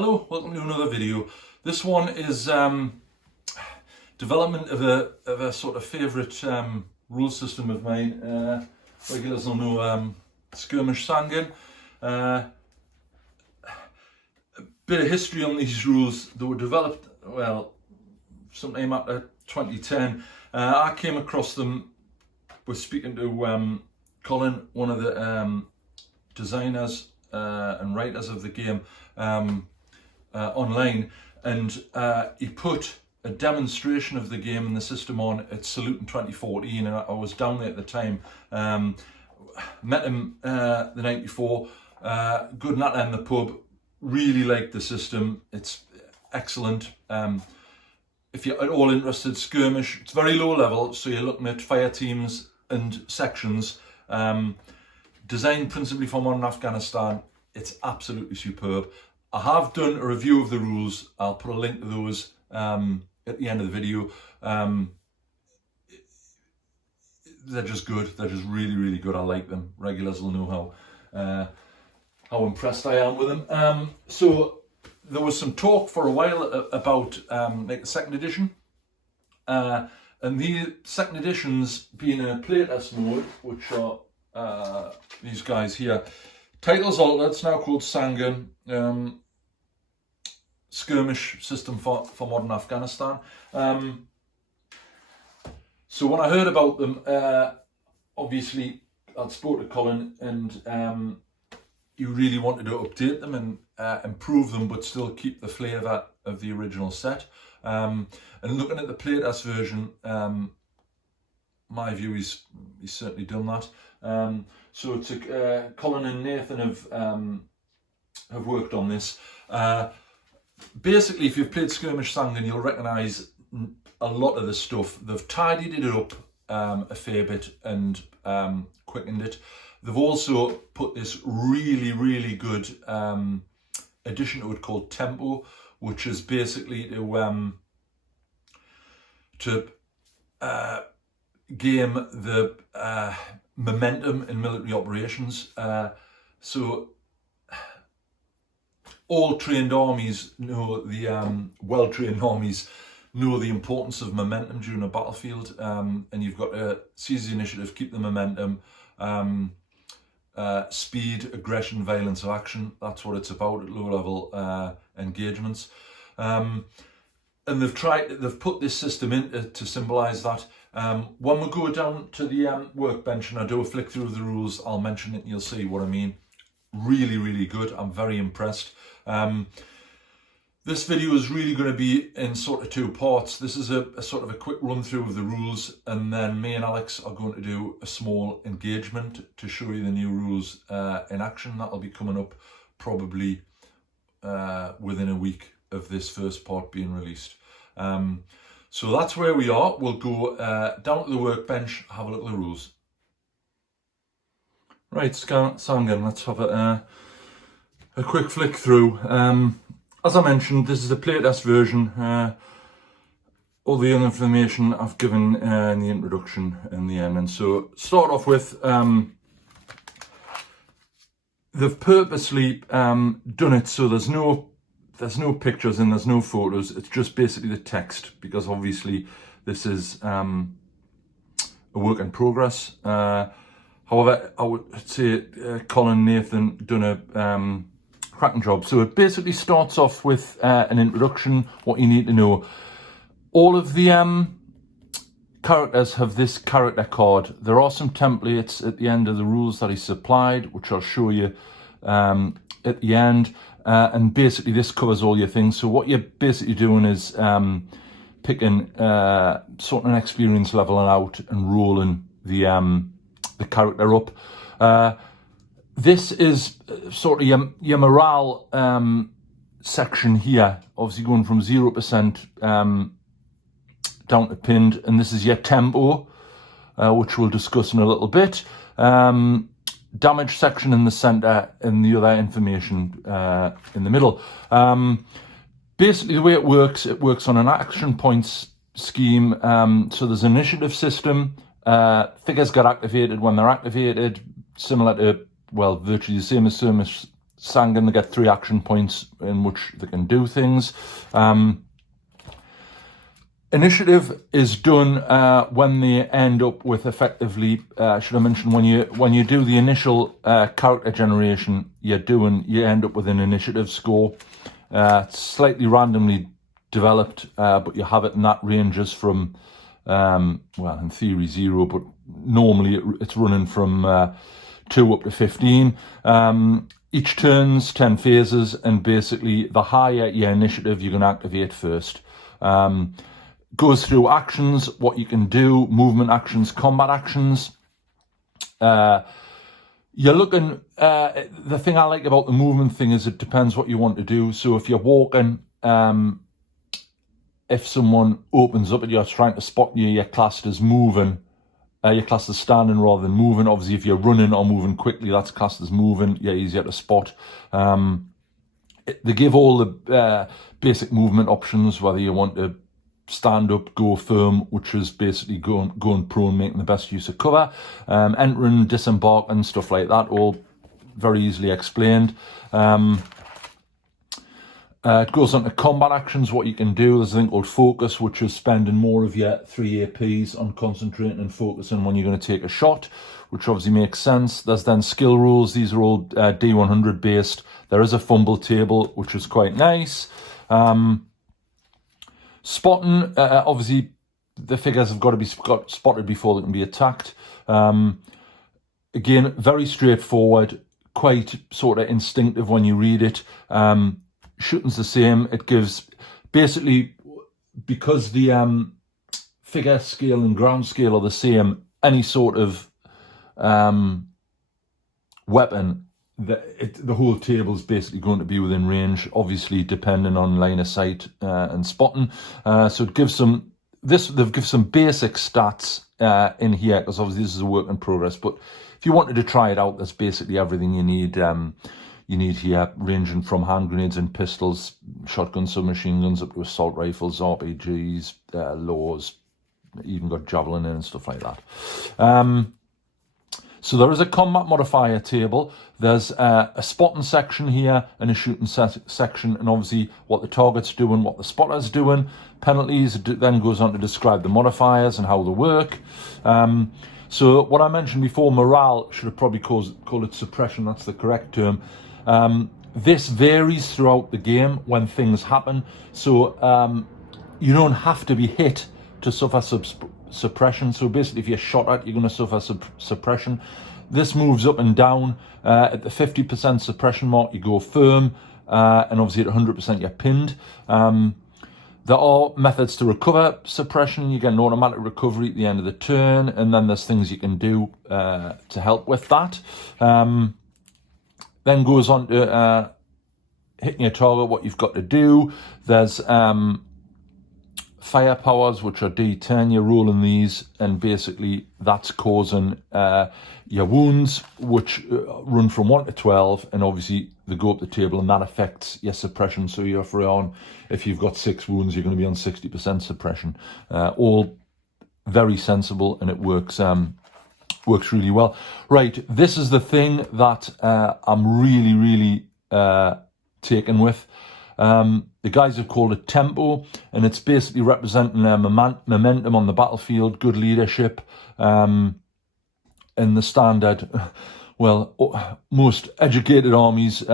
Hello, welcome to another video. This one is development of a sort of favourite rule system of mine. Regulars will know Skirmish Sangin. A bit of history on these rules. They were developed, well, sometime after 2010. I came across them with speaking to Colin, one of the designers and writers of the game, online, and he put a demonstration of the game and the system on at Salute in 2014, and I was down there at the time. Met him the night before, good night in the pub, really liked the system, it's excellent. If you're at all interested, Skirmish, it's very low level, so you're looking at fire teams and sections, designed principally for modern Afghanistan. It's absolutely superb. I have done a review of the rules. I'll put a link to those at the end of the video. They're just good. They're just really, really good. I like them. Regulars will know how impressed I am with them. So there was some talk for a while about like the second edition, and the second editions being in a playtest mode, which are these guys here. Titles altered, it's now called Sangin, Skirmish System for Modern Afghanistan. So when I heard about them, obviously I'd spoke to Colin, and he really wanted to update them and improve them, but still keep the flavour of the original set. And looking at the playtest version, my view is he's certainly done that. So it's Colin and Nathan have worked on this. Basically, if you've played Skirmish Sangin, you'll recognise a lot of the stuff. They've tidied it up a fair bit and quickened it. They've also put this really, really good addition to it called Tempo, which is basically to game the momentum in military operations. So all trained armies know, the well-trained armies know the importance of momentum during a battlefield, and you've got to seize the initiative, keep the momentum, speed, aggression, violence of action. That's what it's about at low-level engagements. And they've put this system in to symbolise that. When we go down to the workbench and I do a flick through the rules, I'll mention it and you'll see what I mean. Really, really good. I'm very impressed. This video is really going to be in sort of two parts. This is a sort of a quick run through of the rules, and then me and Alex are going to do a small engagement to show you the new rules in action. That'll be coming up probably within a week of this first part being released. So that's where we are. We'll go down to the workbench, have a look at the rules. Right, Sangin, let's have a quick flick through. As I mentioned, this is a playtest version. All the other information I've given in the introduction and the end. And so, start off with, they've purposely done it so there's no pictures and there's no photos. It's just basically the text, because obviously this is a work in progress. However, I would say Colin and Nathan done a cracking job. So it basically starts off with an introduction, what you need to know. All of the characters have this character card. There are some templates at the end of the rules that he supplied, which I'll show you at the end. And basically this covers all your things. So what you're basically doing is picking sorting an experience level out and rolling the character up. This is sort of your morale section here, obviously going from 0% down to pinned, and this is your tempo, which we'll discuss in a little bit. Damage section in the center, and the other information in the middle. Basically, the way it works on an action points scheme. So there's an initiative system. Figures get activated when they're activated, similar to, well, virtually the same as Sangin, they get 3 action points in which they can do things. Initiative is done when they end up with effectively, should I mention, when you do the initial character generation, you end up with an initiative score. It's slightly randomly developed, but you have it, and that ranges from, well, in theory 0, but normally it's running from 2 up to 15. Each turn's 10 phases, and basically the higher your initiative, you can activate first. Goes through actions, what you can do, movement actions, combat actions. You're looking, the thing I like about the movement thing is it depends what you want to do. So if you're walking, if someone opens up and you're trying to spot you, you're classed as moving. You're classed as standing rather than moving. Obviously, if you're running or moving quickly, that's classed as moving. You're easier to spot. They give all the basic movement options, whether you want to stand up, go firm, which is basically going prone, making the best use of cover, entering, disembarking, stuff like that, all very easily explained. It goes on to combat actions, what you can do. There's a thing called focus, which is spending more of your 3 APs on concentrating and focusing when you're going to take a shot, which obviously makes sense. There's then skill rules. These are all D100 based. There is a fumble table, which is quite nice. Spotting, obviously the figures have got to be spotted before they can be attacked. Again, very straightforward, quite sort of instinctive when you read it. Shooting's the same. It gives, basically, because the figure scale and ground scale are the same, any sort of weapon, the whole table is basically going to be within range, obviously depending on line of sight and spotting. So it gives some, they've given some basic stats in here, because obviously this is a work in progress. But if you wanted to try it out, there's basically everything you need. You need here, ranging from hand grenades and pistols, shotguns, submachine guns, up to assault rifles, RPGs, laws, even got javelin in and stuff like that. So there is a combat modifier table. There's a spotting section here and a shooting section, and obviously what the target's doing, what the spotter's doing. Penalties then goes on to describe the modifiers and how they work. So what I mentioned before, morale, should have probably called it suppression. That's the correct term. This varies throughout the game when things happen. So you don't have to be hit to suffer suppression. So basically, if you're shot at, you're going to suffer suppression. This moves up and down. At the 50% suppression mark, you go firm, and obviously at 100% you're pinned. There are methods to recover suppression. You get an automatic recovery at the end of the turn, and then there's things you can do to help with that. Then goes on to hitting your target, what you've got to do. There's fire powers, which are D10. You're rolling these, and basically that's causing your wounds, which run from 1 to 12, and obviously they go up the table, and that affects your suppression. So if you've got 6 wounds, you're going to be on 60% suppression. All very sensible, and it works really well. Right, this is the thing that I'm really taken with. The guys have called it tempo, and it's basically representing momentum on the battlefield, good leadership, and the standard, well, most educated armies,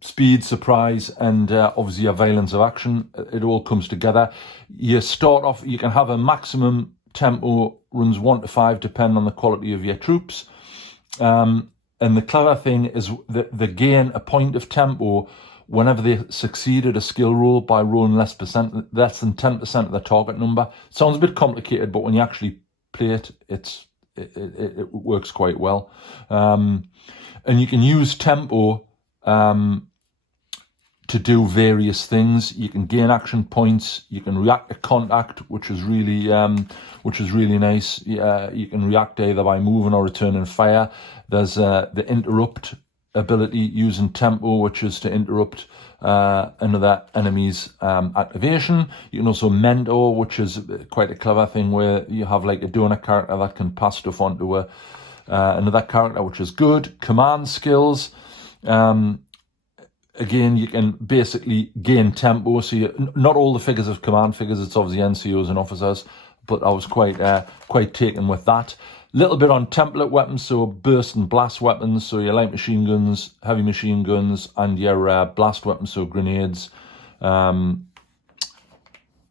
speed, surprise, and obviously a violence of action. It all comes together. You start off, you can have a maximum tempo, runs 1 to 5, depending on the quality of your troops. And the clever thing is that they gain a point of tempo whenever they succeed at a skill roll by rolling less than 10% of the target number. Sounds a bit complicated, but when you actually play it, it works quite well. And you can use tempo to do various things. You can gain action points. You can react to contact, which is really nice. You can react either by moving or returning fire. There's the interrupt ability using tempo, which is to interrupt another enemy's activation. You can also mentor, which is quite a clever thing where you have like a donor character that can pass stuff on to another character, which is good. Command skills. Again, you can basically gain tempo. So not all the figures of command figures. It's obviously NCOs and officers, but I was quite taken with that. Little bit on template weapons, so burst and blast weapons. So your light machine guns, heavy machine guns, and your blast weapons, so grenades, including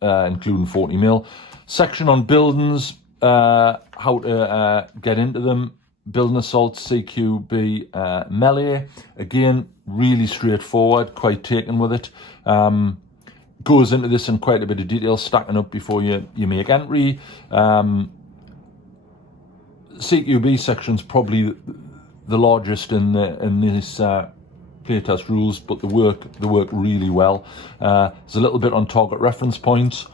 40mm. Section on buildings, how to get into them. Building assault, CQB, melee. Again, really straightforward, quite taken with it. Goes into this in quite a bit of detail, stacking up before you make entry. CQB section's probably the largest in this playtest rules, but they work really well. There's a little bit on target reference points,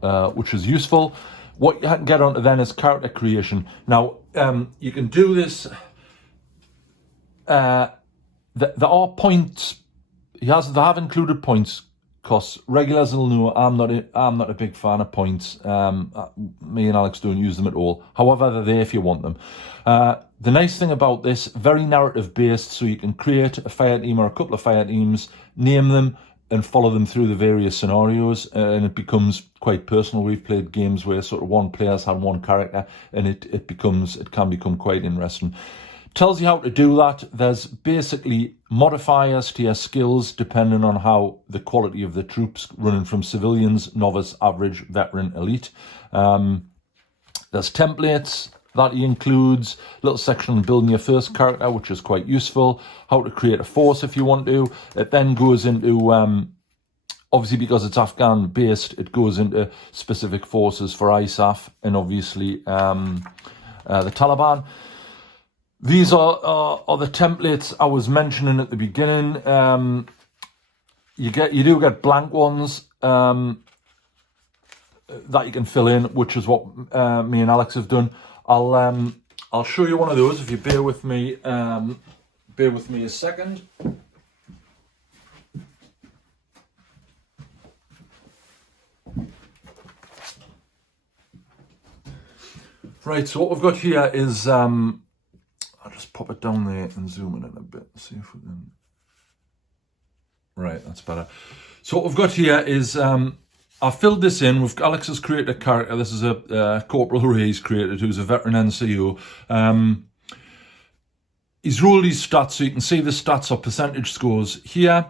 which is useful. What you can get onto then is character creation. Now, you can do this. There are points. They have included points, because regulars will know I'm not a big fan of points. Me and Alex don't use them at all. However, they're there if you want them. The nice thing about this, very narrative based, so you can create a fire team or a couple of fire teams, name them, and follow them through the various scenarios, and it becomes quite personal. We've played games where sort of one player's had one character, and it can become quite interesting. Tells you how to do that. There's basically modifiers to your skills depending on how the quality of the troops, running from civilians, novice, average, veteran, elite. There's templates that he includes, little section on building your first character, which is quite useful. How to create a force if you want to. It then goes into, obviously because it's Afghan based, it goes into specific forces for ISAF and obviously the Taliban. These are the templates I was mentioning at the beginning. You do get blank ones that you can fill in, which is what me and Alex have done. I'll show you one of those if you bear with me. Bear with me a second. Right, so what we've got here is I'll just pop it down there and zoom in a bit. See if we can. Right, that's better. So what we've got here is I filled this in. Alex has created a character. This is a Corporal Ray he's created, who's a veteran NCO. He's rolled his stats, so you can see the stats are percentage scores here.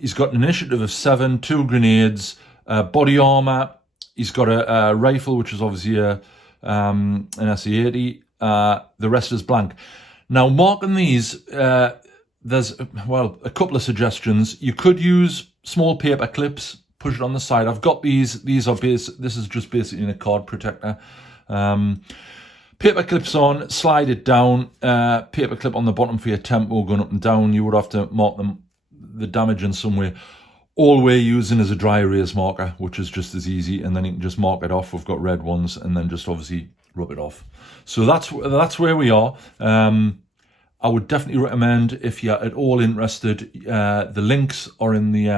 He's got an initiative of 7, 2 grenades, body armor. He's got a rifle, which is obviously an SE-80. The rest is blank. Now, marking these, there's, well, a couple of suggestions. You could use small paper clips, push it on the side. I've got these. This is just basically in a card protector. Paper clips on, slide it down. Paper clip on the bottom for your tempo going up and down. You would have to mark the damage in some way. All we're using is a dry erase marker, which is just as easy, and then you can just mark it off. We've got red ones, and then just obviously rub it off. So that's where we are. I would definitely recommend, if you're at all interested, the links are in the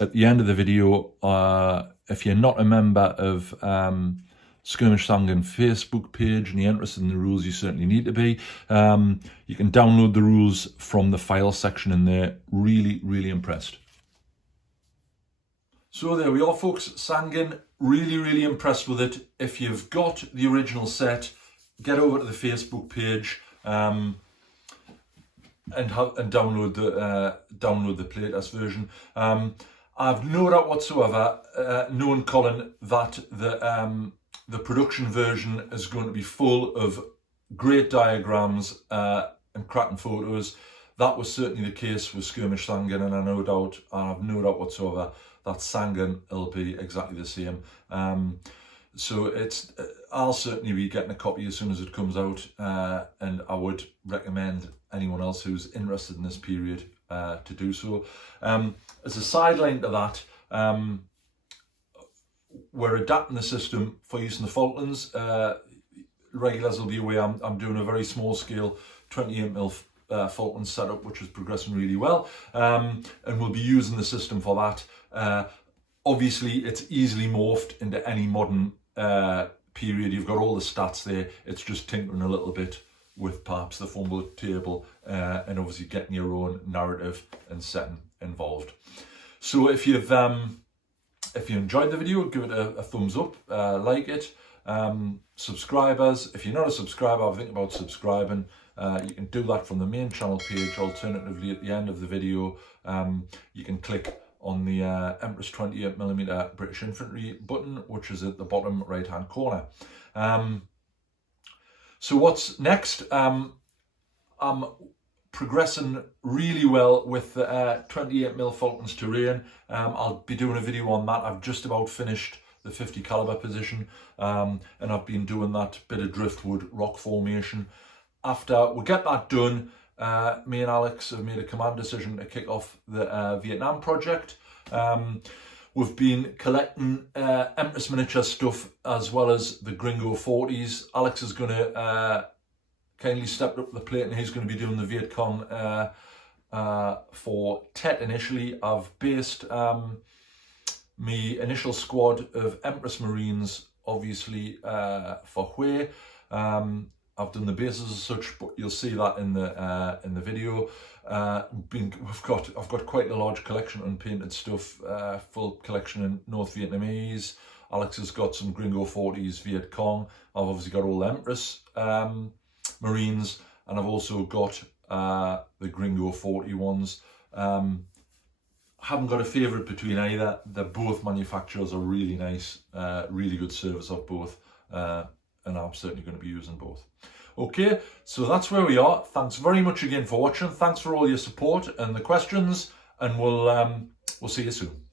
at the end of the video. If you're not a member of Skirmish Sangin Facebook page and you're interested in the rules, you certainly need to be. You can download the rules from the file section in there. Really, really impressed. So there we are, folks. Sangin, really, really impressed with it. If you've got the original set, get over to the Facebook page and download the playtest version. I've no doubt whatsoever, knowing Colin, that the production version is going to be full of great diagrams and cracking photos. That was certainly the case with Skirmish Sangin, and I have no doubt whatsoever that Sangin will be exactly the same. So I'll certainly be getting a copy as soon as it comes out, and I would recommend anyone else who's interested in this period to do so. As a sideline to that, we're adapting the system for use in the Falklands. Regulars will be aware I'm doing a very small scale 28mm Falklands setup, which is progressing really well, and we'll be using the system for that. Obviously, it's easily morphed into any modern period. You've got all the stats there. It's just tinkering a little bit with perhaps the phone bullet table, and obviously getting your own narrative and setting involved. So if you enjoyed the video, give it a thumbs up, like it. Subscribers, if you're not a subscriber, think about subscribing. You can do that from the main channel page. Alternatively, at the end of the video, you can click on the Empress 28mm British Infantry button, which is at the bottom right hand corner. So what's next? I'm progressing really well with the 28mm Falcons terrain. I'll be doing a video on that. I've just about finished the 50 caliber position, and I've been doing that bit of driftwood rock formation. After we get that done, me and Alex have made a command decision to kick off the Vietnam project. We've been collecting Empress miniature stuff as well as the Gringo 40s. Alex is going to kindly step up the plate, and he's going to be doing the Viet Cong for Tet initially. I've based me initial squad of Empress Marines, obviously, for Hue. I've done the bases as such, but you'll see that in the video. I've got quite a large collection of unpainted stuff, full collection in North Vietnamese. Alex has got some Gringo 40s Viet Cong. I've obviously got all the Empress Marines, and I've also got the Gringo 40 ones. Haven't got a favourite between either. They're both manufacturers are really nice, really good service of both, and I'm certainly going to be using both. Okay, so that's where we are. Thanks very much again for watching. Thanks for all your support and the questions, and we'll see you soon.